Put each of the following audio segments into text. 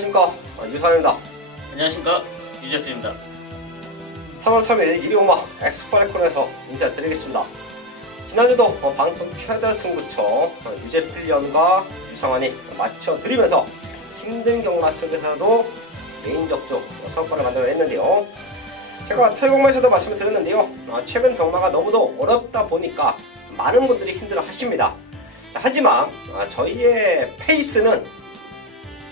안녕하십니까, 유산입니다. 안녕하십니까, 유재필입니다. 3월 3일 이리오마 엑스포레콘에서 인사드리겠습니다. 지난주도 방송 최대 승부처 유재필련과 유상환이 맞춰드리면서 힘든 경마 속에서도 개인적적 성과를 만들어냈는데요. 제가 탈곡마에서도 말씀을 드렸는데요. 최근 경마가 너무도 어렵다 보니까 많은 분들이 힘들어 하십니다. 하지만 저희의 페이스는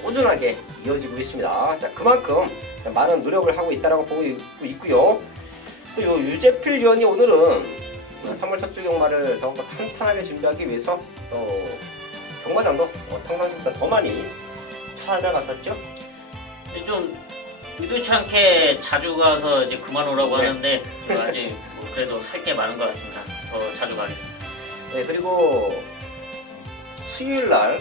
꾸준하게 이어지고 있습니다. 그만큼 많은 노력을 하고 있다고 보고 있고요. 또 유재필 위원이 오늘은 3월 첫 주 경마를 더욱더 탄탄하게 준비하기 위해서 경마장도 평상시보다 더 많이 찾아갔었죠. 좀 의도치 않게 자주 가서 이제 그만 오라고 네. 하는데 아직 그래도 할 게 많은 것 같습니다. 더 자주 가겠습니다. 네, 그리고 수요일날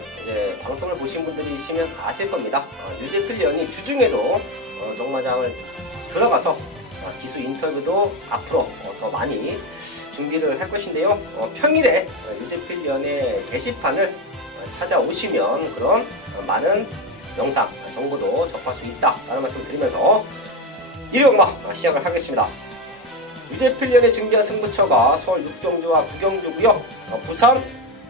방송을 보신 분들이시면 아실 겁니다. 유재필 위원이 주중에도 경마장을 들어가서 기수 인터뷰도 앞으로 더 많이 준비를 할 것인데요. 평일에 유재필 위원의 게시판을 찾아오시면 그런 많은 영상, 정보도 접할 수 있다라는 말씀을 드리면서 일요경마 시작을 하겠습니다. 유재필 위원이 준비한 승부처가 서울 6경주와 9경주고요. 부산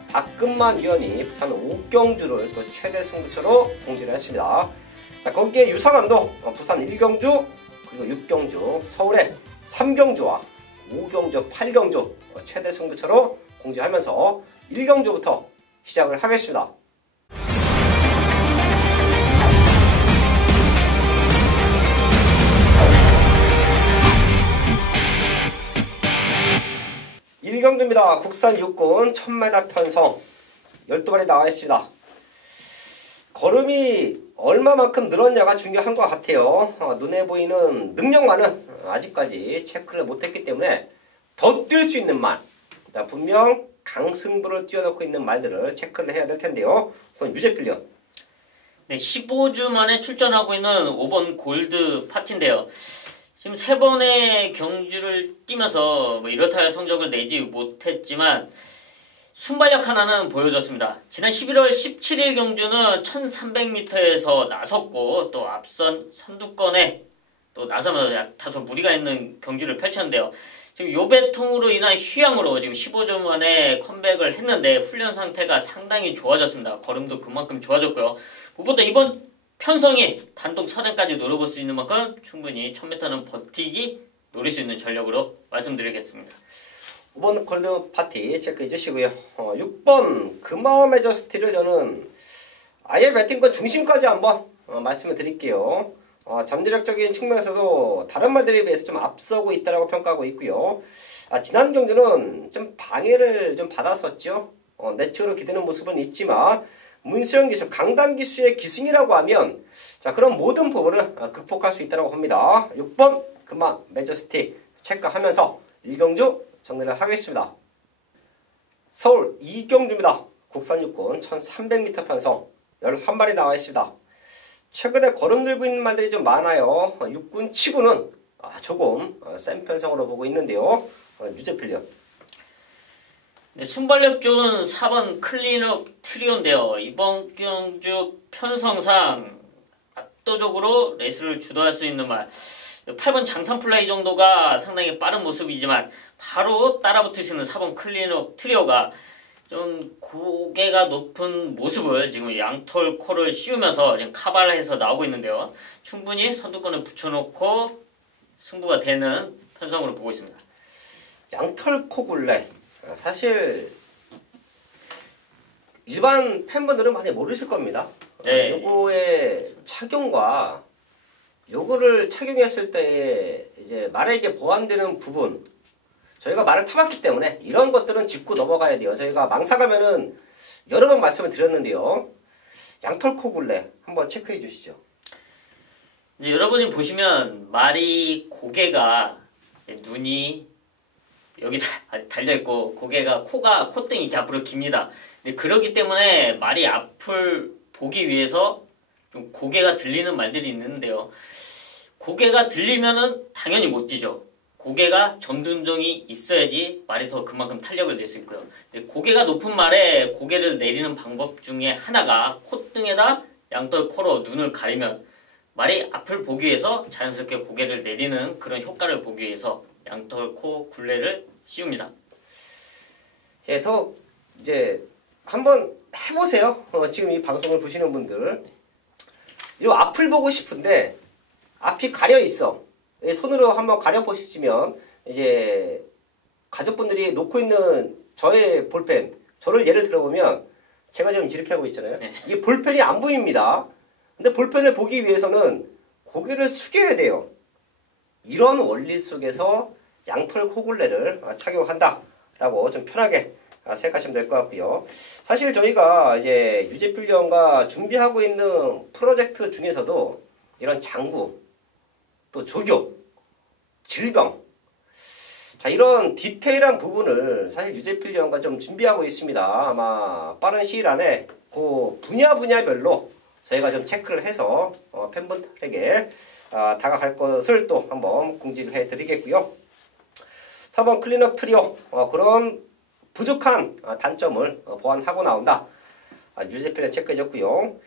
박근만 위원이 부산 5경주를 또 최대 승부처로 공지를 했습니다. 거기에 유상환도 부산 1경주 그리고 6경주, 서울의 3경주와 5경주, 8경주 최대 승부처로 공지하면서 1경주부터 시작을 하겠습니다. 일경주입니다. 국산 육군 1000m 편성 12발이 나와 있습니다. 걸음이 얼마만큼 늘었냐가 중요한 것 같아요. 눈에 보이는 능력만은 아직까지 체크를 못했기 때문에 더 뛸 수 있는 말, 분명 강승부를 띄워놓고 있는 말들을 체크를 해야 될 텐데요. 우선 유재필련. 네, 15주 만에 출전하고 있는 5번 골드 파티인데요. 지금 3번의 경주를 뛰면서 이렇다 할 성적을 내지 못했지만 순발력 하나는 보여줬습니다. 지난 11월 17일 경주는 1300m에서 나섰고 또 앞선 선두권에 또 나서면서 다소 무리가 있는 경주를 펼쳤는데요. 지금 요배통으로 인한 휴양으로 지금 15주 만에 컴백을 했는데 훈련 상태가 상당히 좋아졌습니다. 걸음도 그만큼 좋아졌고요. 무엇보다 이번 편성이 단독 선행까지 노려볼 수 있는 만큼 충분히 1000m는 버티기 노릴 수 있는 전력으로 말씀드리겠습니다. 5번 골드 파티 체크해 주시고요. 6번 그마음의 저스티를 저는 아예 배팅권 중심까지 한번 말씀을 드릴게요. 잠재력적인 측면에서도 다른 말들에 비해서 좀 앞서고 있다고 평가하고 있고요. 지난 경주는 좀 방해를 좀 받았었죠. 내측으로 기대는 모습은 있지만 문수영 기수, 강단 기수의 기승이라고 하면 그런 모든 부분을 극복할 수 있다고 봅니다. 6번 금마 매저스티 체크하면서 1경주 정리를 하겠습니다. 서울 2경주입니다. 국산 육군 1300m 편성 11발이 나와 있습니다. 최근에 걸음 들고 있는 말들이 좀 많아요. 육군 치고는 조금 센 편성으로 보고 있는데요. 유재필련. 네, 순발력 좋은 4번 클린업 트리오인데요. 이번 경주 편성상 압도적으로 레이스를 주도할 수 있는 말 8번 장산플라이 정도가 상당히 빠른 모습이지만 바로 따라붙을 수 있는 4번 클린업 트리오가 좀 고개가 높은 모습을 지금 양털 코를 씌우면서 지금 카발해서 나오고 있는데요. 충분히 선두권을 붙여놓고 승부가 되는 편성으로 보고 있습니다. 양털 코 굴레 사실 일반 팬분들은 많이 모르실 겁니다. 네. 요거의 착용과 요거를 착용했을 때 이제 말에게 보완되는 부분 저희가 말을 타봤기 때문에 이런 것들은 짚고 넘어가야 돼요. 저희가 망사가면은 여러 번 말씀을 드렸는데요. 양털코 굴레 한번 체크해 주시죠. 이제 여러분이 보시면 말이 고개가 눈이 여기 달려있고 고개가 콧등이 이렇게 앞으로 깁니다. 근데 그렇기 때문에 말이 앞을 보기 위해서 좀 고개가 들리는 말들이 있는데요. 고개가 들리면은 당연히 못 뛰죠. 고개가 점둔정이 있어야지 말이 더 그만큼 탄력을 낼 수 있고요. 근데 고개가 높은 말에 고개를 내리는 방법 중에 하나가 콧등에다 양털 코로 눈을 가리면 말이 앞을 보기 위해서 자연스럽게 고개를 내리는 그런 효과를 보기 위해서 양털 코 굴레를 씌웁니다. 예, 더 이제 한번 해보세요. 지금 이 방송을 보시는 분들 이 앞을 보고 싶은데 앞이 가려 있어. 손으로 한번 가려 보시면 이제 가족분들이 놓고 있는 저의 볼펜, 저를 예를 들어보면 제가 지금 이렇게 하고 있잖아요. 네. 이게 볼펜이 안 보입니다. 근데 볼펜을 보기 위해서는 고개를 숙여야 돼요. 이런 원리 속에서 양털 코굴레를 착용한다라고 좀 편하게 생각하시면 될 것 같고요. 사실 저희가 이제 유재필위원과 준비하고 있는 프로젝트 중에서도 이런 장구, 또 조교, 질병, 자, 이런 디테일한 부분을 사실 유재필위원과 좀 준비하고 있습니다. 아마 빠른 시일 안에 그 분야별로 저희가 좀 체크를 해서 팬분들에게 다가갈 것을 또 한번 공지를 해드리겠고요. 4번 클린업 트리오, 그런 부족한 단점을 보완하고 나온다. 유재필은 체크해줬고요.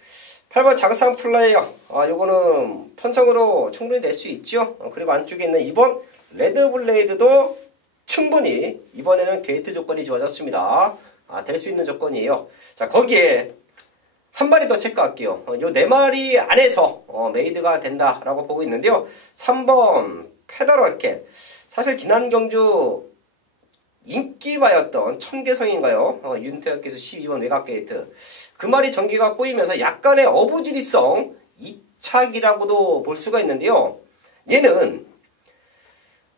8번 장상 플레이어, 요거는 편성으로 충분히 낼 수 있죠. 그리고 안쪽에 있는 2번 레드 블레이드도 충분히 이번에는 게이트 조건이 좋아졌습니다. 될 수 있는 조건이에요. 자, 거기에 한 마리 더 체크할게요. 요 네 마리 안에서 메이드가 된다라고 보고 있는데요. 3번 페더럴캣. 사실 지난 경주 인기마였던 청계성인가요? 윤태혁 기수 12번 외곽 게이트. 그 말이 전기가 꼬이면서 약간의 어부지리성 이착이라고도 볼 수가 있는데요. 얘는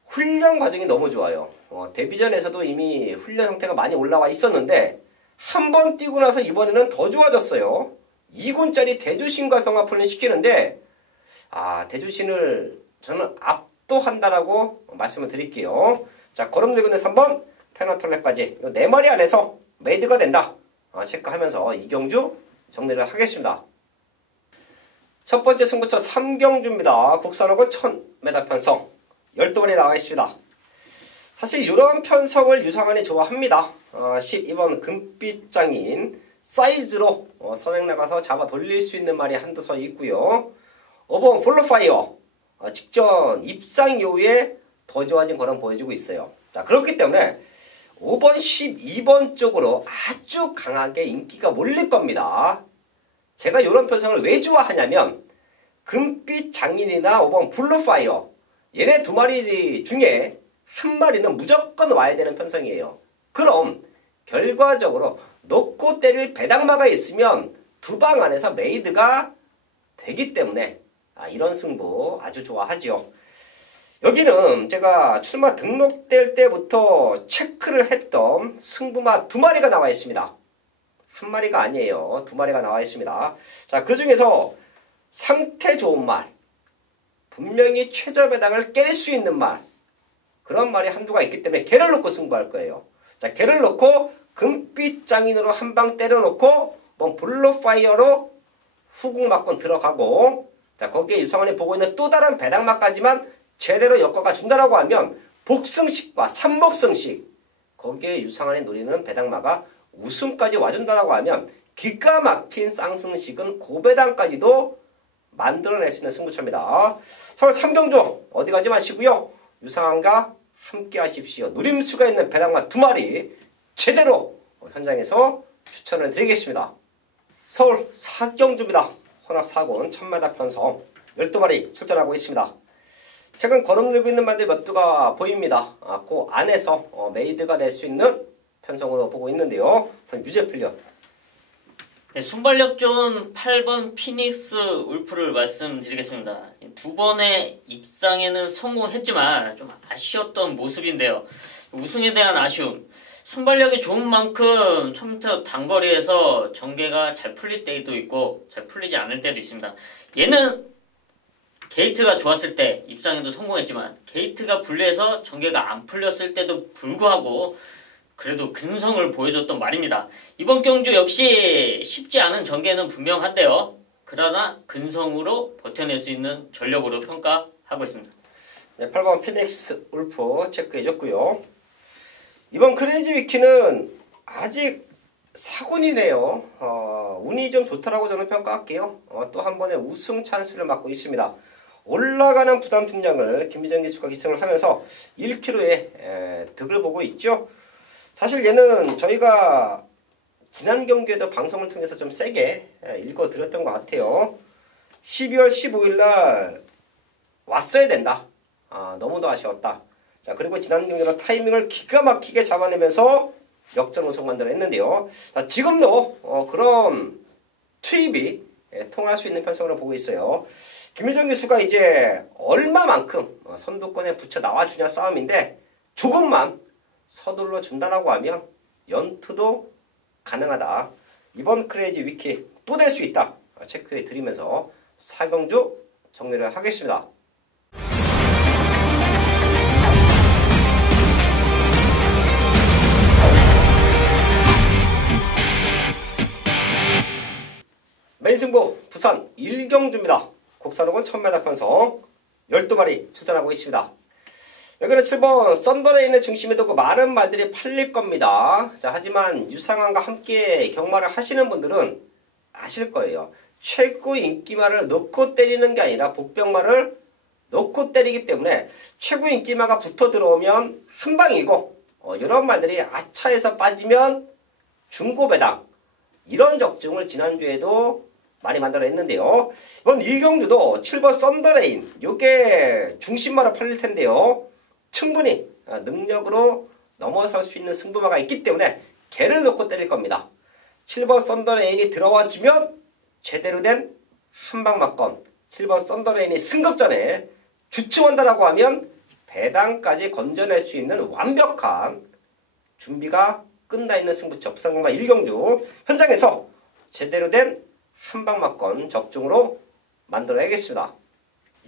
훈련 과정이 너무 좋아요. 데뷔전에서도 이미 훈련 상태가 많이 올라와 있었는데 한 번 뛰고 나서 이번에는 더 좋아졌어요. 2군짜리 대주신과 병합훈련 시키는데 대주신을 저는 압도한다라고 말씀을 드릴게요. 자, 걸음 들고 있는 3번 페너톨레까지 이 4마리 안에서 메이드가 된다. 체크하면서 이경주 정리를 하겠습니다. 첫 번째 승부처 3경주입니다. 국산호건 1000m 편성 12마리 나와 있습니다. 사실 이런 편성을 유상환이 좋아합니다. 12번 금빛장인 사이즈로 선행 나가서 잡아 돌릴 수 있는 말이 한두 서 있고요. 5번 플로파이어 직전 입상 이후에 더 좋아진 걸음 보여주고 있어요. 자, 그렇기 때문에 5번, 12번 쪽으로 아주 강하게 인기가 몰릴 겁니다. 제가 이런 편성을 왜 좋아하냐면 금빛 장인이나 5번 블루파이어 얘네 두 마리 중에 한 마리는 무조건 와야 되는 편성이에요. 그럼 결과적으로 놓고 때릴 배당마가 있으면 두 방 안에서 메이드가 되기 때문에 이런 승부 아주 좋아하죠. 여기는 제가 출마 등록될 때부터 체크를 했던 승부마 2마리가 나와 있습니다. 한 마리가 아니에요. 2마리가 나와 있습니다. 자, 그 중에서 상태 좋은 말, 분명히 최저 배당을 깰 수 있는 말, 그런 말이 한두가 있기 때문에 걔를 놓고 승부할 거예요. 자, 걔를 놓고 금빛 장인으로 한 방 때려놓고 블루파이어로 후궁 막건 들어가고, 자, 거기에 유성원이 보고 있는 또 다른 배당마까지만 제대로 엮어가 준다라고 하면 복승식과 삼복승식, 거기에 유상환이 노리는 배당마가 우승까지 와준다라고 하면 기가 막힌 쌍승식은 고배당까지도 만들어낼 수 있는 승부처입니다. 서울 3경주 어디 가지 마시고요. 유상환과 함께 하십시오. 노림수가 있는 배당마 2마리 제대로 현장에서 추천을 드리겠습니다. 서울 4경주입니다. 혼합 4군 1000m 편성 12마리 출전하고 있습니다. 최근 걸음 들고 있는 말들 몇 두가 보입니다. 그 안에서 메이드가 될 수 있는 편성으로 보고 있는데요. 유재필련. 네, 순발력 좋은 8번 피닉스 울프를 말씀드리겠습니다. 두 번의 입상에는 성공했지만 좀 아쉬웠던 모습인데요. 우승에 대한 아쉬움. 순발력이 좋은 만큼 처음부터 단거리에서 전개가 잘 풀릴 때도 있고 잘 풀리지 않을 때도 있습니다. 얘는 게이트가 좋았을 때 입상에도 성공했지만 게이트가 불리해서 전개가 안 풀렸을 때도 불구하고 그래도 근성을 보여줬던 말입니다. 이번 경주 역시 쉽지 않은 전개는 분명한데요. 그러나 근성으로 버텨낼 수 있는 전력으로 평가하고 있습니다. 네, 8번 피닉스 울프 체크해줬고요. 이번 크레이지 위키는 아직 사군이네요. 운이 좀 좋다라고 저는 평가할게요. 또 한 번의 우승 찬스를 맞고 있습니다. 올라가는 부담 중량을 김미정 기수가 기승을 하면서 1kg의 득을 보고 있죠. 사실 얘는 저희가 지난 경기에도 방송을 통해서 좀 세게 읽어드렸던 것 같아요. 12월 15일 날 왔어야 된다. 너무도 아쉬웠다. 자, 그리고 지난 경기는 타이밍을 기가 막히게 잡아내면서 역전 우승 만들어냈는데요. 자, 지금도 그런 투입이 통할 수 있는 편성으로 보고 있어요. 김유정 기수가 이제 얼마만큼 선두권에 붙여 나와주냐 싸움인데 조금만 서둘러 준다라고 하면 연투도 가능하다. 이번 크레이지 위키 또 될 수 있다. 체크해 드리면서 4경주 정리를 하겠습니다. 메인승부 부산 1경주입니다. 국산호군 1000m 편성 12마리 출전하고 있습니다. 여기는 7번 썬더레인의 중심에 두고 많은 말들이 팔릴 겁니다. 자, 하지만 유상환과 함께 경마를 하시는 분들은 아실 거예요. 최고 인기마를 놓고 때리는 게 아니라 복병마를 놓고 때리기 때문에 최고 인기마가 붙어 들어오면 한 방이고 이런 말들이 아차에서 빠지면 중고배당 이런 적중을 지난주에도 많이 만들어냈는데요. 이번 1경주도 7번 썬더레인 요게 중심마로 팔릴 텐데요. 충분히 능력으로 넘어설 수 있는 승부마가 있기 때문에 걔를 놓고 때릴 겁니다. 7번 썬더레인이 들어와주면 제대로 된 한방막건 7번 썬더레인이 승급전에 주춤한다라고 하면 배당까지 건져낼 수 있는 완벽한 준비가 끝나있는 승부처 부산경마 1경주 현장에서 제대로 된 한방막건 적중으로 만들어야겠습니다.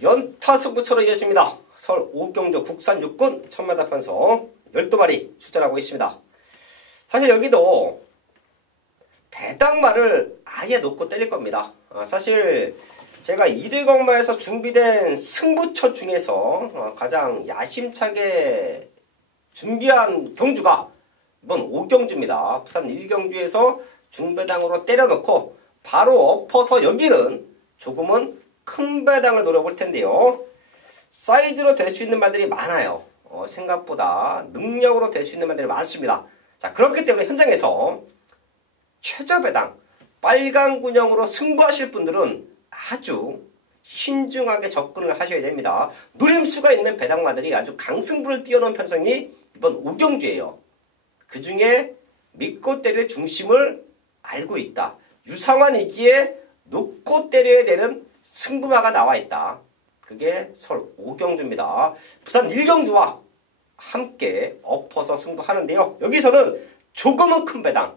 연타 승부처로 이어집니다. 서울 5경주 국산 육군 1000m 편성 12마리 출전하고 있습니다. 사실 여기도 배당마를 아예 놓고 때릴 겁니다. 사실 제가 1위 경마에서 준비된 승부처 중에서 가장 야심차게 준비한 경주가 이번 5경주입니다. 부산 1경주에서 중배당으로 때려놓고 바로 엎어서 여기는 조금은 큰 배당을 노려볼 텐데요. 사이즈로 될 수 있는 말들이 많아요. 생각보다 능력으로 될 수 있는 말들이 많습니다. 자, 그렇기 때문에 현장에서 최저배당 빨간 군형으로 승부하실 분들은 아주 신중하게 접근을 하셔야 됩니다. 노림수가 있는 배당마들이 아주 강승부를 띄워놓은 편성이 이번 5경주예요. 그 중에 믿고 때릴 중심을 알고 있다. 유상환이기에 놓고 때려야 되는 승부마가 나와 있다. 그게 서울 5경주입니다. 부산 1경주와 함께 엎어서 승부하는데요. 여기서는 조금은 큰 배당.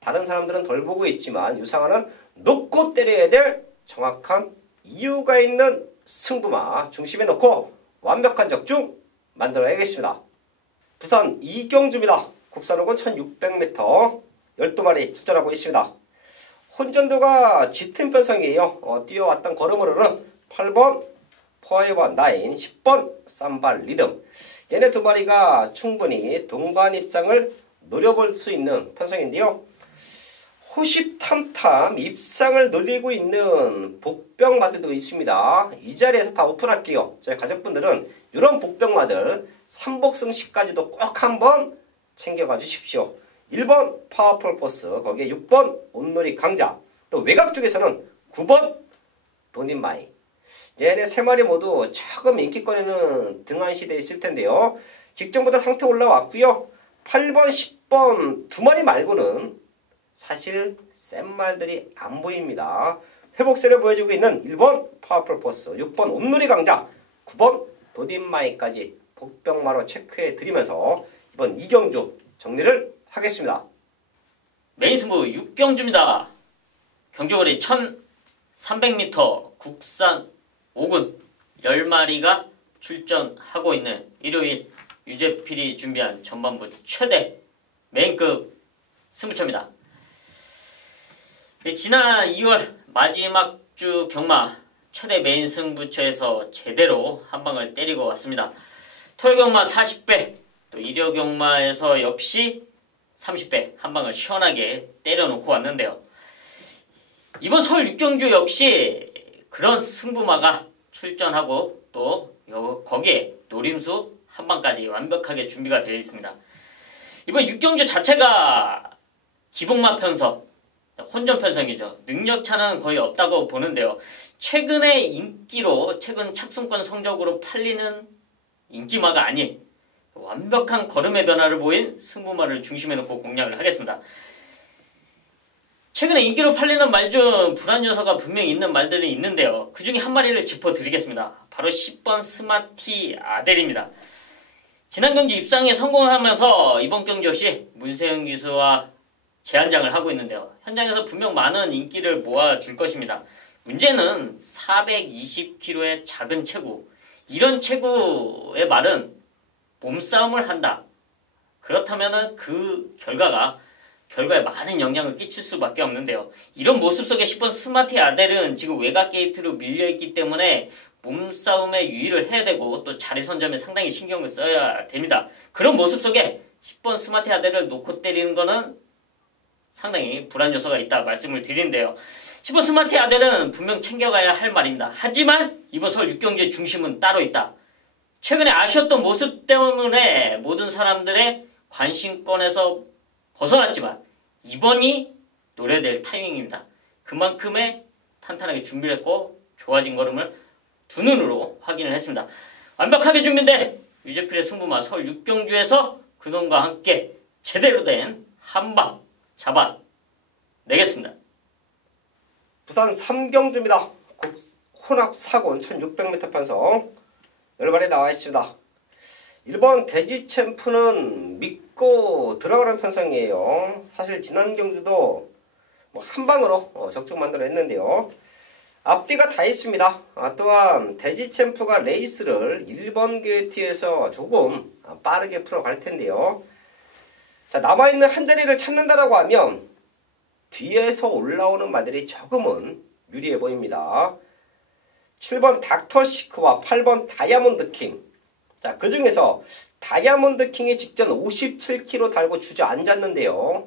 다른 사람들은 덜 보고 있지만 유상환은 놓고 때려야 될 정확한 이유가 있는 승부마 중심에 놓고 완벽한 적중 만들어야겠습니다. 부산 2경주입니다. 국산호군 1600m 12마리 출전하고 있습니다. 혼전도가 짙은 편성이에요. 뛰어왔던 걸음으로는 8번 포에버 9, 10번 쌈발 리듬. 얘네 두 마리가 충분히 동반 입상을 노려볼 수 있는 편성인데요. 호시탐탐 입상을 노리고 있는 복병마들도 있습니다. 이 자리에서 다 오픈할게요. 저희 가족분들은 이런 복병마들 3복승시까지도 꼭 한번 챙겨가 주십시오. 1번 파워풀 포스, 거기에 6번 온놀이 강자, 또 외곽 쪽에서는 9번 돈인마이. 얘네 세 마리 모두 조금 인기권에는 등한시대에 있을 텐데요. 직전보다 상태 올라왔고요. 8번, 10번 두 마리 말고는 사실 센 말들이 안 보입니다. 회복세를 보여주고 있는 1번 파워풀 포스, 6번 온누리 강자, 9번 도딘마이까지 복병마로 체크해 드리면서 이번 2경주 정리를 하겠습니다. 메인 승부 6경주입니다. 경주거리 1300m 국산 5군 10마리가 출전하고 있는 일요일 유재필이 준비한 전반부 최대 메인급 승부처입니다. 지난 2월 마지막 주 경마 최대 메인 승부처에서 제대로 한방을 때리고 왔습니다. 토요경마 40배, 또 일요경마에서 역시 30배 한 방을 시원하게 때려놓고 왔는데요. 이번 서울 6경주 역시 그런 승부마가 출전하고 또 거기에 노림수 한 방까지 완벽하게 준비가 되어 있습니다. 이번 6경주 자체가 기복마 편성, 혼전 편성이죠. 능력차는 거의 없다고 보는데요. 최근의 인기로, 최근 착순권 성적으로 팔리는 인기마가 아닌 완벽한 걸음의 변화를 보인 승부마를 중심에 놓고 공략을 하겠습니다. 최근에 인기로 팔리는 말 중 불안 요소가 분명히 있는 말들이 있는데요. 그 중에 한 마리를 짚어드리겠습니다. 바로 10번 스마티 아델입니다. 지난 경주 입상에 성공하면서 이번 경주 역시 문세영 기수와 제한장을 하고 있는데요. 현장에서 분명 많은 인기를 모아줄 것입니다. 문제는 420kg의 작은 체구. 이런 체구의 말은 몸싸움을 한다. 그렇다면 그 결과에 많은 영향을 끼칠 수밖에 없는데요. 이런 모습 속에 10번 스마티 아델은 지금 외곽 게이트로 밀려있기 때문에 몸싸움에 유의를 해야 되고 또 자리 선점에 상당히 신경을 써야 됩니다. 그런 모습 속에 10번 스마티 아델을 놓고 때리는 거는 상당히 불안 요소가 있다 말씀을 드리는데요. 10번 스마티 아델은 분명 챙겨가야 할 말입니다. 하지만 이번 서울 6경주의 중심은 따로 있다. 최근에 아쉬웠던 모습 때문에 모든 사람들의 관심권에서 벗어났지만 이번이 노려될 타이밍입니다. 그만큼의 탄탄하게 준비를 했고 좋아진 걸음을 두 눈으로 확인을 했습니다. 완벽하게 준비된 유재필의 승부마 서울 6경주에서 그놈과 함께 제대로 된 한방 잡아내겠습니다. 부산 3경주입니다. 혼합 4군 1600m 편성 열발에 나와 있습니다. 1번 돼지 챔프는 믿고 들어가는 편성이에요. 사실 지난 경주도 한 방으로 적중 만들어냈는데요. 앞뒤가 다 있습니다. 또한 돼지 챔프가 레이스를 1번 게이트에서 조금 빠르게 풀어갈 텐데요. 자, 남아있는 한 자리를 찾는다라고 하면 뒤에서 올라오는 말들이 조금은 유리해 보입니다. 7번 닥터시크와 8번 다이아몬드 킹. 자, 그 중에서 다이아몬드 킹이 직전 57kg 달고 주저앉았는데요.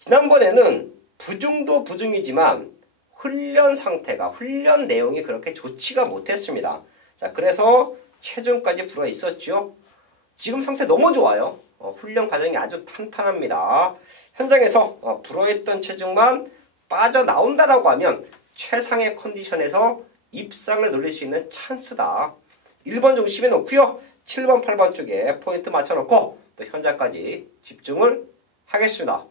지난번에는 부중도 부중이지만 훈련 내용이 그렇게 좋지가 못했습니다. 자, 그래서 체중까지 불어 있었죠. 지금 상태 너무 좋아요. 훈련 과정이 아주 탄탄합니다. 현장에서 불어있던 체중만 빠져나온다라고 하면 최상의 컨디션에서 입상을 노릴 수 있는 찬스다. 1번 중심에 놓고요. 7번, 8번 쪽에 포인트 맞춰놓고 또 현장까지 집중을 하겠습니다.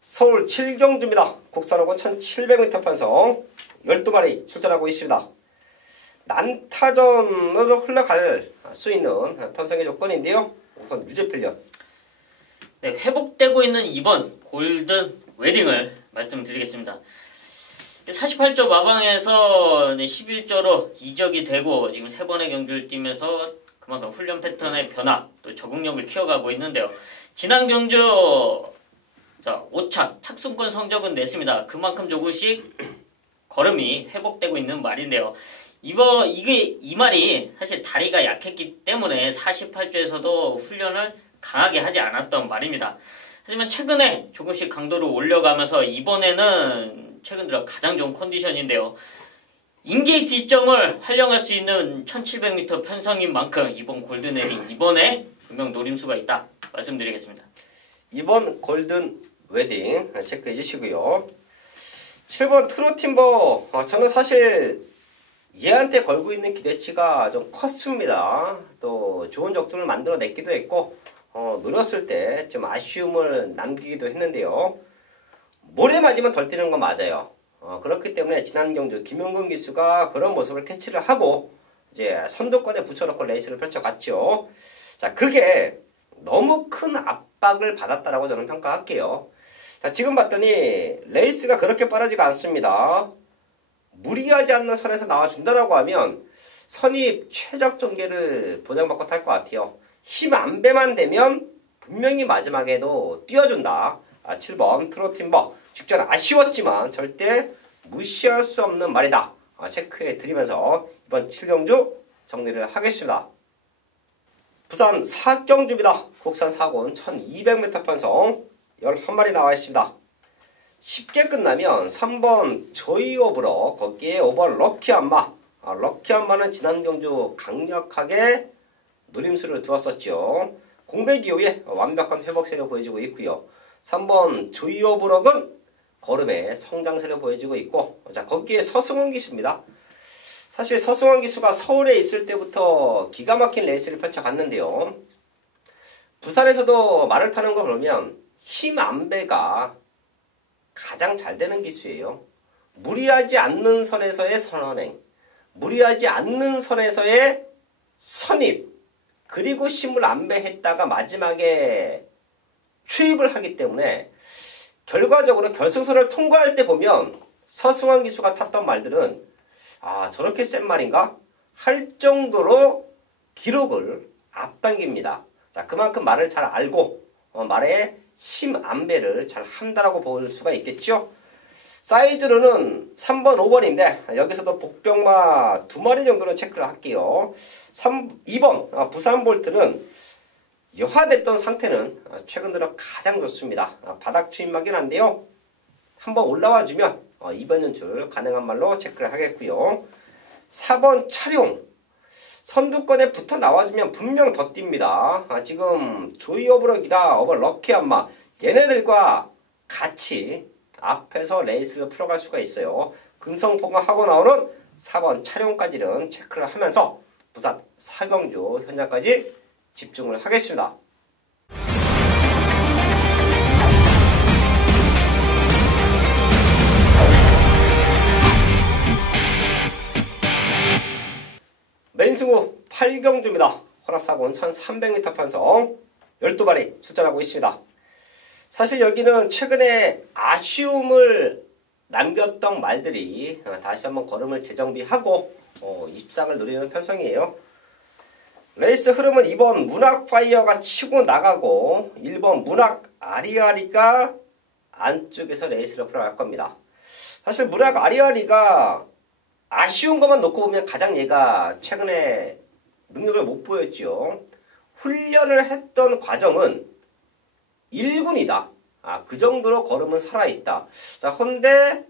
서울 7경주입니다. 국산호고 1700m 편성 12마리 출전하고 있습니다. 난타전으로 흘러갈 수 있는 편성의 조건인데요. 우선 유재필련. 네, 회복되고 있는 2번 골든 웨딩을 말씀드리겠습니다. 48조 마방에서 11조로 이적이 되고 지금 3번의 경주를 뛰면서 그만큼 훈련 패턴의 변화, 또 적응력을 키워가고 있는데요. 지난 경주 5착 착순권 성적은 냈습니다. 그만큼 조금씩 걸음이 회복되고 있는 말인데요. 이 말이 사실 다리가 약했기 때문에 48조에서도 훈련을 강하게 하지 않았던 말입니다. 하지만 최근에 조금씩 강도를 올려가면서 이번에는 최근 들어 가장 좋은 컨디션인데요. 인게이트 지점을 활용할 수 있는 1700m 편성인 만큼 이번 골든 웨딩 이번에 분명 노림수가 있다 말씀드리겠습니다. 이번 골든 웨딩 체크해 주시고요. 7번 트로팀버 저는 사실 얘한테 걸고 있는 기대치가 좀 컸습니다. 또 좋은 적중을 만들어냈기도 했고 노렸을 때 좀 아쉬움을 남기기도 했는데요. 모래 맞으면 덜 뛰는 건 맞아요. 그렇기 때문에 지난 경주 김용근 기수가 그런 모습을 캐치를 하고 이제 선두권에 붙여놓고 레이스를 펼쳐갔죠. 자, 그게 너무 큰 압박을 받았다라고 저는 평가할게요. 자, 지금 봤더니 레이스가 그렇게 빠르지가 않습니다. 무리하지 않는 선에서 나와준다라고 하면 선입 최적 전개를 보장받고 탈 것 같아요. 힘 안배만 되면 분명히 마지막에도 띄워준다. 7번 트로팀버 직전 아쉬웠지만 절대 무시할 수 없는 말이다. 체크해 드리면서 이번 7경주 정리를 하겠습니다. 부산 4경주입니다. 국산 4군 1200m 편성 11마리 나와 있습니다. 쉽게 끝나면 3번 조이 오브로, 거기에 5번 럭키한마. 럭키한마는 지난 경주 강력하게 노림수를 두었었죠. 공백 이후에 완벽한 회복세를 보여주고 있고요. 3번 조이 오브럭은 걸음의 성장세를 보여주고 있고, 자, 거기에 서승원 기수입니다. 사실 서승원 기수가 서울에 있을 때부터 기가 막힌 레이스를 펼쳐갔는데요. 부산에서도 말을 타는 거 보면 힘 안배가 가장 잘 되는 기수예요. 무리하지 않는 선에서의 선언행, 무리하지 않는 선에서의 선입, 그리고 힘을 안배했다가 마지막에 추입을 하기 때문에 결과적으로 결승선을 통과할 때 보면 서승원 기수가 탔던 말들은 저렇게 센 말인가? 할 정도로 기록을 앞당깁니다. 자, 그만큼 말을 잘 알고 말의 힘 안배를 잘 한다라고 볼 수가 있겠죠. 사이즈로는 3번, 5번인데 여기서도 복병마 2마리 정도는 체크를 할게요. 2번 부산볼트는 여화됐던 상태는 최근 들어 가장 좋습니다. 바닥 추임하긴 한데요. 한번 올라와주면 이번 연출 가능한 말로 체크를 하겠고요. 4번 차룡 선두권에 붙어 나와주면 분명 더 뜁니다. 지금 조이 오브럭이라 어버 럭키한마 얘네들과 같이 앞에서 레이스를 풀어갈 수가 있어요. 근성포강하고 나오는 4번 차룡까지는 체크를 하면서 부산 사경주 현장까지 집중을 하겠습니다. 메인승부 8경주입니다. 혼합사고는 1300m 편성 12마리 출전하고 있습니다. 사실 여기는 최근에 아쉬움을 남겼던 말들이 다시 한번 걸음을 재정비하고 입상을 노리는 편성이에요. 레이스 흐름은 2번 문학파이어가 치고 나가고 1번 문학 아리아리가 안쪽에서 레이스를 풀어갈 겁니다. 사실 문학 아리아리가 아쉬운 것만 놓고 보면 가장 얘가 최근에 능력을 못 보였죠. 훈련을 했던 과정은 1군이다. 그 정도로 걸음은 살아있다. 자, 헌데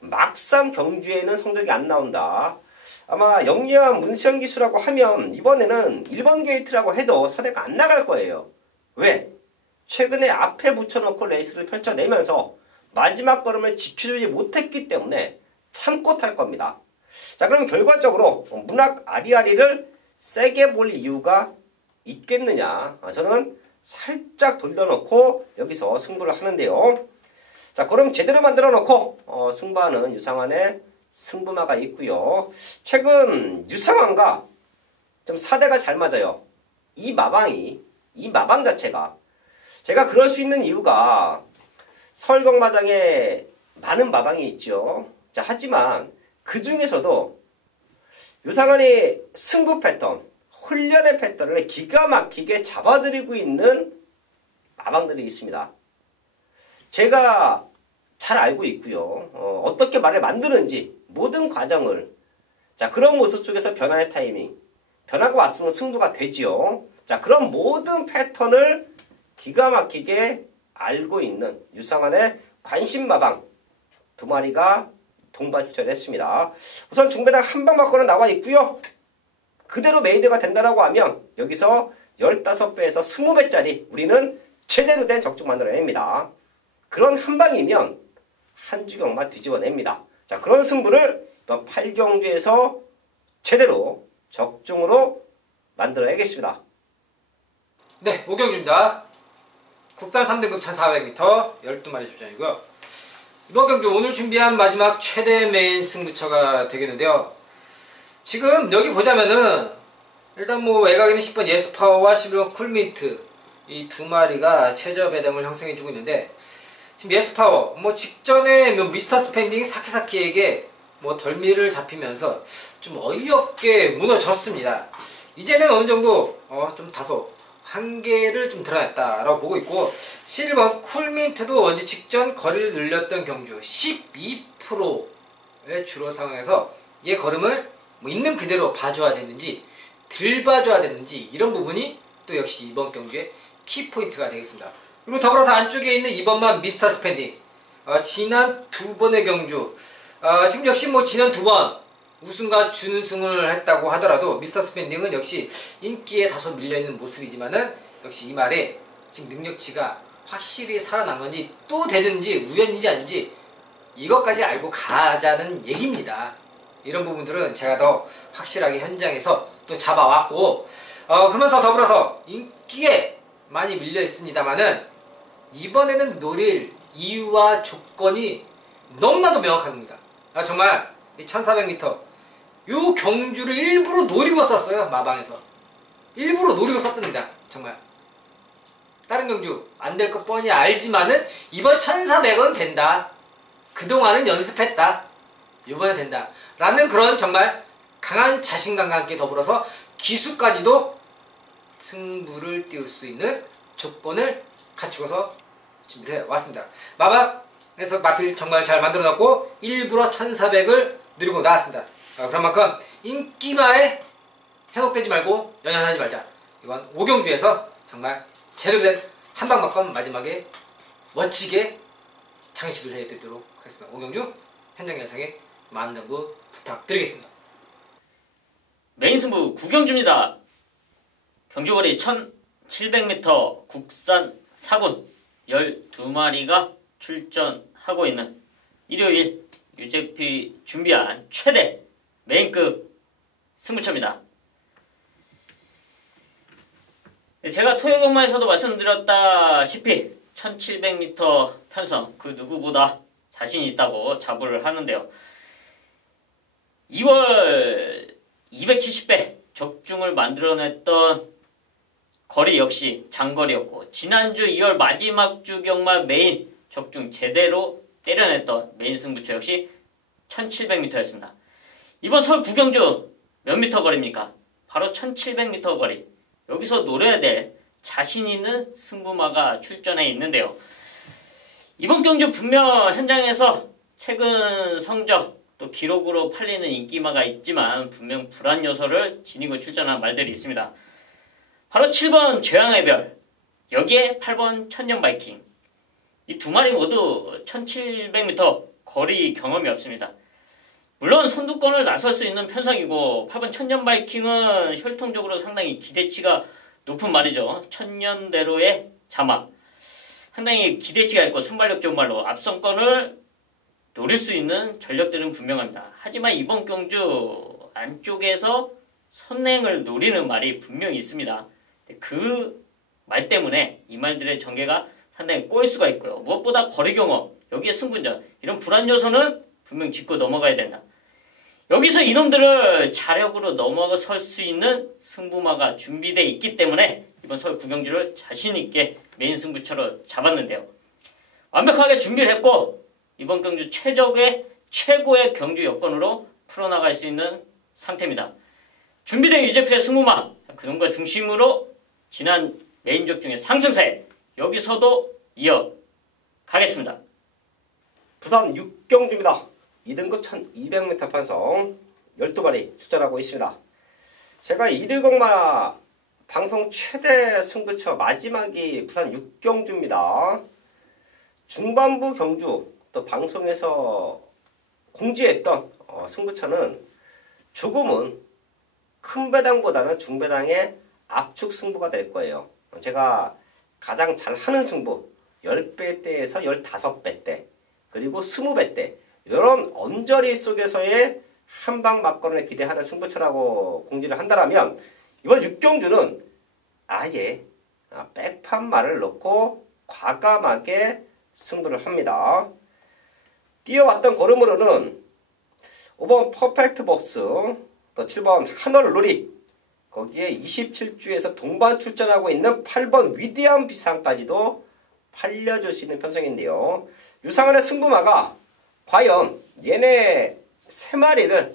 막상 경주에는 성적이 안 나온다. 아마 영리한 문수영 기수라고 하면 이번에는 1번 게이트라고 해도 선회가 안 나갈 거예요. 왜? 최근에 앞에 붙여놓고 레이스를 펼쳐내면서 마지막 걸음을 지켜주지 못했기 때문에 참고 탈 겁니다. 자, 그럼 결과적으로 문학 아리아리를 세게 볼 이유가 있겠느냐? 저는 살짝 돌려놓고 여기서 승부를 하는데요. 자, 그럼 제대로 만들어 놓고 승부하는 유상환의 승부마가 있고요. 최근 유상환과 좀 사대가 잘 맞아요. 이 마방 자체가 제가 그럴 수 있는 이유가 서울경마장에 많은 마방이 있죠. 자, 하지만 그 중에서도 유상환이 승부 패턴, 훈련의 패턴을 기가 막히게 잡아들이고 있는 마방들이 있습니다. 제가 잘 알고 있고요. 어떻게 말을 만드는지 모든 과정을, 자, 그런 모습 속에서 변화의 타이밍, 변화가 왔으면 승부가 되지요. 자, 그런 모든 패턴을 기가 막히게 알고 있는 유상환의 관심 마방 2마리가 동반 출전했습니다. 우선 중배당 한 방 맞고는 나와 있고요. 그대로 메이드가 된다라고 하면 여기서 15배에서 20배짜리 우리는 제대로 된 적중 만들어냅니다. 그런 한 방이면 한 주경만 뒤집어냅니다. 자, 그런 승부를 이번 8경주에서 제대로 적중으로 만들어야겠습니다. 네, 5경주입니다. 국산 3등급 1400m 12마리 출전이고요. 이번 경주 오늘 준비한 마지막 최대 메인 승부처가 되겠는데요. 지금 여기 보자면은 일단 뭐 외곽에는 10번 예스파워와 11번 쿨민트 이 2마리가 최저 배당을 형성해주고 있는데, 지금 예스파워 뭐 직전에 미스터 스펜딩 사키사키에게 뭐 덜미를 잡히면서 좀 어이없게 무너졌습니다. 이제는 어느 정도 좀 다소 한계를 좀 드러냈다라고 보고 있고, 11번 쿨민트도 언제 직전 거리를 늘렸던 경주 12%의 주로 상황에서 얘 걸음을 뭐 있는 그대로 봐줘야 되는지 덜 봐줘야 되는지 이런 부분이 또 역시 이번 경주의 키포인트가 되겠습니다. 그리고 더불어서 안쪽에 있는 2번만 미스터 스펜딩. 지난 두 번의 경주. 지금 역시 뭐 지난 두 번 우승과 준우승을 했다고 하더라도 미스터 스펜딩은 역시 인기에 다소 밀려있는 모습이지만은 역시 이 말에 지금 능력치가 확실히 살아난 건지 또 되는지 우연인지 아닌지 이것까지 알고 가자는 얘기입니다. 이런 부분들은 제가 더 확실하게 현장에서 또 잡아왔고 그러면서 더불어서 인기에 많이 밀려 있습니다만은 이번에는 노릴 이유와 조건이 너무나도 명확합니다. 정말 이 1400m 요 경주를 일부러 노리고 썼어요. 마방에서 일부러 노리고 썼답니다. 정말 다른 경주 안 될 거 뻔히 알지만은 이번 1400은 된다. 그동안은 연습했다. 이번에 된다. 라는 그런 정말 강한 자신감과 함께 더불어서 기수까지도 승부를 띄울 수 있는 조건을 갖추고서 준비를 해왔습니다. 마방에서 마필 정말 잘 만들어놨고 일부러 1400을 누리고 나왔습니다. 그런 만큼 인기마에 현혹되지 말고 연연하지 말자. 이번 5경주에서 정말 제대로 된 한방막건 마지막에 멋지게 장식을 해드리도록 하겠습니다. 5경주 현장 영상에 많은 정보 부탁드리겠습니다. 메인 승부 9경주입니다. 경주거리 1700m 국산 4군 12마리가 출전하고 있는 일요일 유재피 준비한 최대 메인급 승부처입니다. 제가 토요경마에서도 말씀드렸다시피 1700m 편성 그 누구보다 자신이 있다고 자부를 하는데요. 2월 270배 적중을 만들어냈던 거리 역시 장거리였고 지난주 2월 마지막 주 경마 메인 적중 제대로 때려냈던 메인 승부처 역시 1700m였습니다. 이번 설 9경주 몇 미터 거리입니까? 바로 1700m 거리. 여기서 노려야 될 자신 있는 승부마가 출전해 있는데요. 이번 경주 분명 현장에서 최근 성적 또 기록으로 팔리는 인기마가 있지만 분명 불안 요소를 지니고 출전한 말들이 있습니다. 바로 7번 죄양의 별, 여기에 8번 천년바이킹. 이 두 마리 모두 1700m 거리 경험이 없습니다. 물론 선두권을 나설 수 있는 편성이고 8번 천년바이킹은 혈통적으로 상당히 기대치가 높은 말이죠. 천년대로의 자막. 상당히 기대치가 있고 순발력 좋은 말로 앞선권을 노릴 수 있는 전력들은 분명합니다. 하지만 이번 경주 안쪽에서 선행을 노리는 말이 분명히 있습니다. 그 말 때문에 이 말들의 전개가 상당히 꼬일 수가 있고요. 무엇보다 거리 경험, 여기에 승분전, 이런 불안 요소는 분명 짚고 넘어가야 된다. 여기서 이놈들을 자력으로 넘어설 수 있는 승부마가 준비되어 있기 때문에 이번 설 9경주를 자신있게 메인 승부처로 잡았는데요. 완벽하게 준비를 했고 이번 경주 최고의 경주 여건으로 풀어나갈 수 있는 상태입니다. 준비된 유재표의 승부마, 그놈과 중심으로 지난 메인적 중에 상승세, 여기서도 이어가겠습니다. 부산 6경주입니다. 2등급 1200m 편성 12마리 출전하고 있습니다. 제가 2등급마 방송 최대 승부처 마지막이 부산 6경주입니다. 중반부 경주 또 방송에서 공지했던 승부처는 조금은 큰 배당보다는 중배당의 압축 승부가 될 거예요. 제가 가장 잘하는 승부 10배대에서 15배대 그리고 20배대 이런 언저리 속에서의 한방 막건을 기대하는 승부처라고 공지를 한다면 이번 6경주는 아예 백판말을 넣고 과감하게 승부를 합니다. 뛰어왔던 걸음으로는 5번 퍼펙트 복스 또 7번 하늘놀이 거기에 27주에서 동반 출전하고 있는 8번 위대한 비상까지도 팔려줄 수 있는 편성인데요. 유상은의 승부마가 과연 얘네 3마리를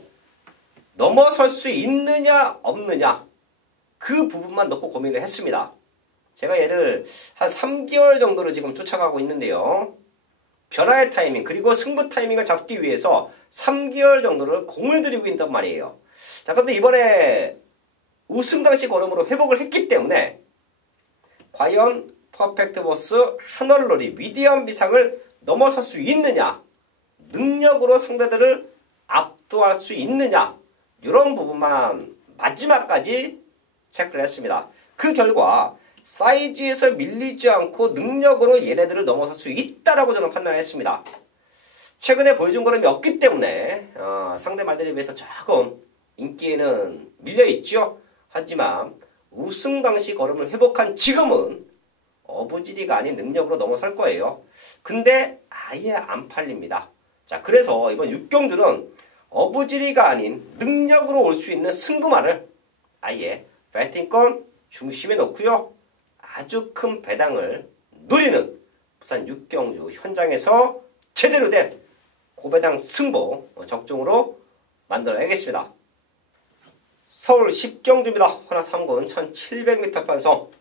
넘어설 수 있느냐 없느냐 그 부분만 놓고 고민을 했습니다. 제가 얘를 한 3개월 정도를 지금 쫓아가고 있는데요. 변화의 타이밍 그리고 승부 타이밍을 잡기 위해서 3개월 정도를 공을 들이고 있단 말이에요. 자, 근데 이번에 우승 당시 걸음으로 회복을 했기 때문에 과연 퍼펙트 보스 하늘놀이 위대한 비상을 넘어설 수 있느냐, 능력으로 상대들을 압도할 수 있느냐, 이런 부분만 마지막까지 체크를 했습니다. 그 결과 사이즈에서 밀리지 않고 능력으로 얘네들을 넘어설 수 있다라고 저는 판단을 했습니다. 최근에 보여준 걸음이 없기 때문에 상대 말들에 비해서 조금 인기에는 밀려있죠. 하지만 우승 당시 걸음을 회복한 지금은 어부지리가 아닌 능력으로 넘어설 거예요. 근데 아예 안 팔립니다. 자, 그래서 이번 육경주는 어부지리가 아닌 능력으로 올 수 있는 승부마를 아예 배팅권 중심에 놓고요. 아주 큰 배당을 노리는 부산 육경주 현장에서 제대로 된 고배당 승부 적중으로 만들어야겠습니다. 서울 10경주입니다. 호나 3군 1700m 편성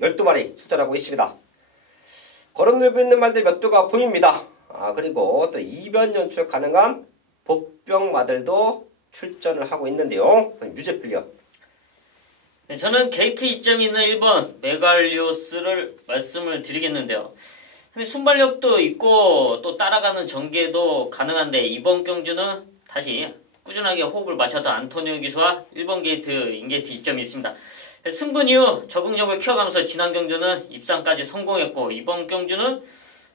12마리 출전하고 있습니다. 걸음 들고 있는 말들 몇 두가 보입니다. 그리고 또 이변 연출 가능한 복병마들도 출전을 하고 있는데요. 유제필리언. 네, 저는 게이트 이점이 있는 1번 메갈리오스를 말씀을 드리겠는데요. 근데 순발력도 있고 또 따라가는 전개도 가능한데 이번 경주는 다시 꾸준하게 호흡을 맞췄던 안토니오 기수와 1번 게이트 인게이트 이점이 있습니다. 승분 이후 적응력을 키워가면서 지난 경주는 입상까지 성공했고 이번 경주는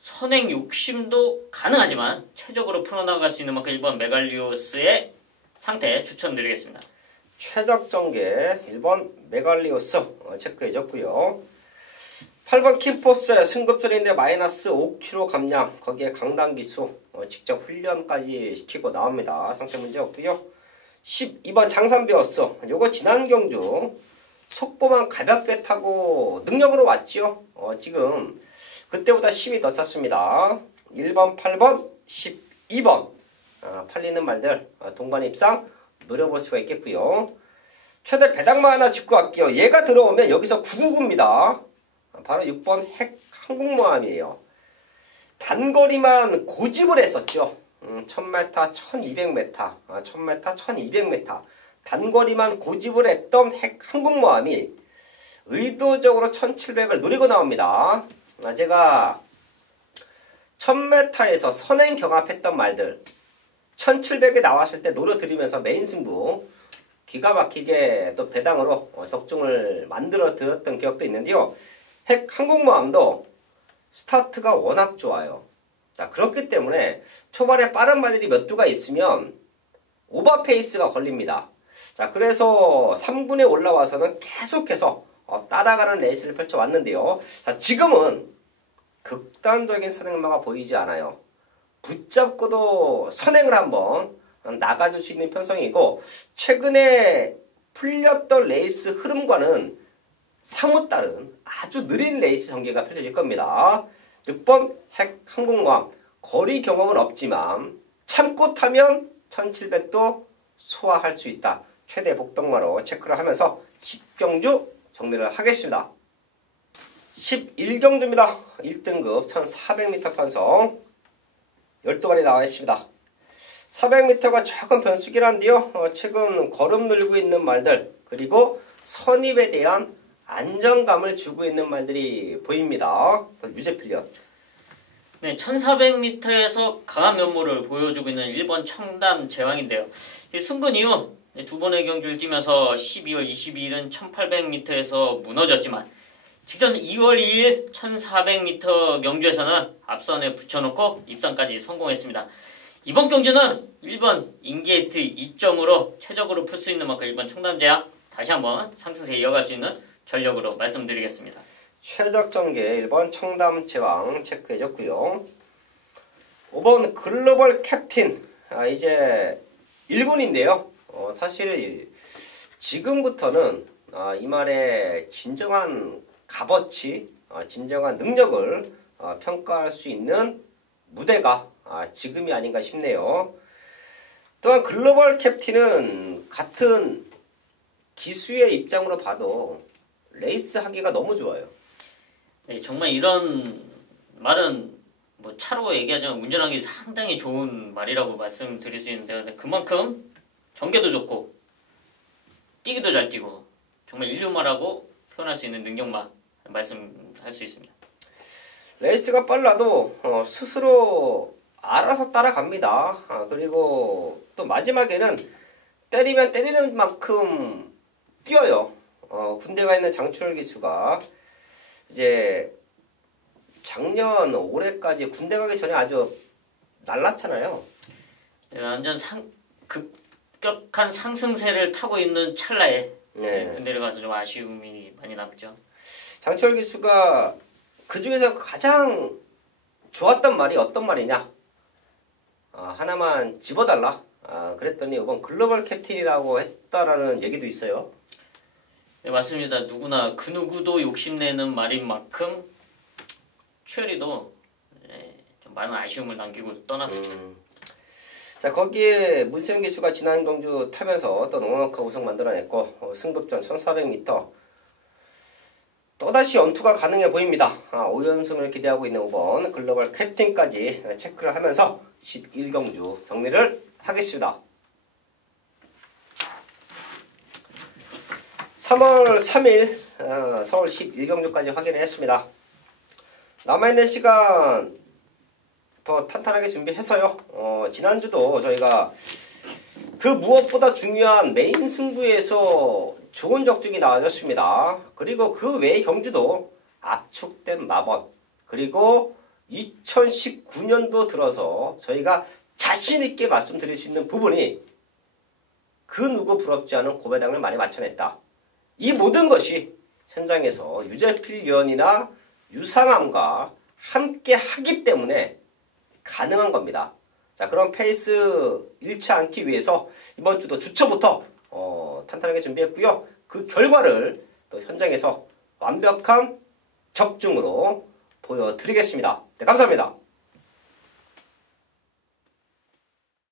선행 욕심도 가능하지만 최적으로 풀어나갈 수 있는 만큼 1번 메갈리오스의 상태 추천드리겠습니다. 최적 전개 1번 메갈리오스 체크해줬고요. 8번 킴포스 승급전인데 마이너스 5kg 감량, 거기에 강당기수 직접 훈련까지 시키고 나옵니다. 상태 문제 없고요. 12번 장산비어스, 요거 지난 경주 속보만 가볍게 타고 능력으로 왔죠. 지금 그때보다 힘이 더 찼습니다. 1번, 8번, 12번 팔리는 말들 동반 입상 노려볼 수가 있겠고요. 최대 배당만 하나 짚고 갈게요. 얘가 들어오면 여기서 999입니다. 바로 6번 핵 항공모함이에요. 단거리만 고집을 했었죠. 1000m, 1200m, 1000m, 1200m 단거리만 고집을 했던 핵 항공모함이 의도적으로 1700을 노리고 나옵니다. 제가 1000m에서 선행 경합했던 말들 1700에 나왔을 때 노려드리면서 메인 승부 기가 막히게 또 배당으로 적중을 만들어 드렸던 기억도 있는데요. 핵 항공모함도 스타트가 워낙 좋아요. 자, 그렇기 때문에 초반에 빠른 말들이 몇 두가 있으면 오버페이스가 걸립니다. 자, 그래서 3군에 올라와서는 계속해서 따라가는 레이스를 펼쳐왔는데요. 자, 지금은 극단적인 선행마가 보이지 않아요. 붙잡고도 선행을 한번 나가줄 수 있는 편성이고 최근에 풀렸던 레이스 흐름과는 사뭇 다른 아주 느린 레이스 전개가 펼쳐질 겁니다. 6번 핵 항공모함 거리 경험은 없지만 참고 타면 1700도 소화할 수 있다. 최대 복병마로 체크를 하면서 10경주 정리를 하겠습니다. 11경주입니다. 1등급 1400m 편성 12마리 나와 있습니다. 400m가 조금 변수긴 한데요. 최근 걸음 늘고 있는 말들 그리고 선입에 대한 안정감을 주고 있는 말들이 보입니다. 유제필리언. 네, 1400m에서 강한 면모를 보여주고 있는 1번 청담 제왕인데요. 승분 이후 두 번의 경주를 뛰면서 12월 22일은 1800m에서 무너졌지만 직전 2월 2일 1400m 경주에서는 앞선에 붙여놓고 입상까지 성공했습니다. 이번 경주는 1번 인게이트 2점으로 최적으로 풀 수 있는 만큼 1번 청담제약 다시 한번 상승세 이어갈 수 있는 전력으로 말씀드리겠습니다. 최적 전개 1번 청담제왕 체크해줬고요. 5번 글로벌 캡틴 이제 1군인데요. 사실 지금부터는 이 말의 진정한 값어치, 진정한 능력을 평가할 수 있는 무대가 지금이 아닌가 싶네요. 또한 글로벌 캡틴은 같은 기수의 입장으로 봐도 레이스 하기가 너무 좋아요. 네, 정말 이런 말은 뭐 차로 얘기하자면 운전하기 상당히 좋은 말이라고 말씀드릴 수 있는데요. 그만큼 전개도 좋고 뛰기도 잘 뛰고 정말 인류마라고 표현할 수 있는 능력만 말씀할 수 있습니다. 레이스가 빨라도 스스로 알아서 따라갑니다. 그리고 또 마지막에는 때리면 때리는 만큼 뛰어요. 군대가 있는 장철 기수가 이제 작년 올해까지 군대 가기 전에 아주 날랐잖아요. 네, 완전 급격한 상승세를 타고 있는 찰나에 네. 군대를 가서 좀 아쉬움이 많이 남죠. 장철 기수가 그 중에서 가장 좋았던 말이 어떤 말이냐? 하나만 집어달라. 그랬더니 이번 글로벌 캡틴이라고 했다라는 얘기도 있어요. 네, 맞습니다. 누구나 그 누구도 욕심내는 말인 만큼 추열이도 좀 많은 아쉬움을 남기고 떠났습니다. 자, 거기에 문세영 기수가 지난 경주 타면서 또 넉넉한 우승 만들어냈고 승급전 1400m 또다시 연투가 가능해 보입니다. 5연승을 기대하고 있는 5번 글로벌 캡틴까지 체크를 하면서 11경주 정리를 하겠습니다. 3월 3일 서울 11경주까지 확인했습니다. 남아있는 시간 더 탄탄하게 준비해서요. 지난주도 저희가 그 무엇보다 중요한 메인 승부에서 좋은 적중이 나와줬습니다. 그리고 그 외의 경주도 압축된 마번 그리고 2019년도 들어서 저희가 자신있게 말씀드릴 수 있는 부분이 그 누구 부럽지 않은 고배당을 많이 맞춰냈다. 이 모든 것이 현장에서 유재필 위원이나 유상암과 함께 하기 때문에 가능한 겁니다. 자, 그런 페이스 잃지 않기 위해서 이번 주도 주초부터 탄탄하게 준비했고요. 그 결과를 또 현장에서 완벽한 적중으로 보여드리겠습니다. 네, 감사합니다.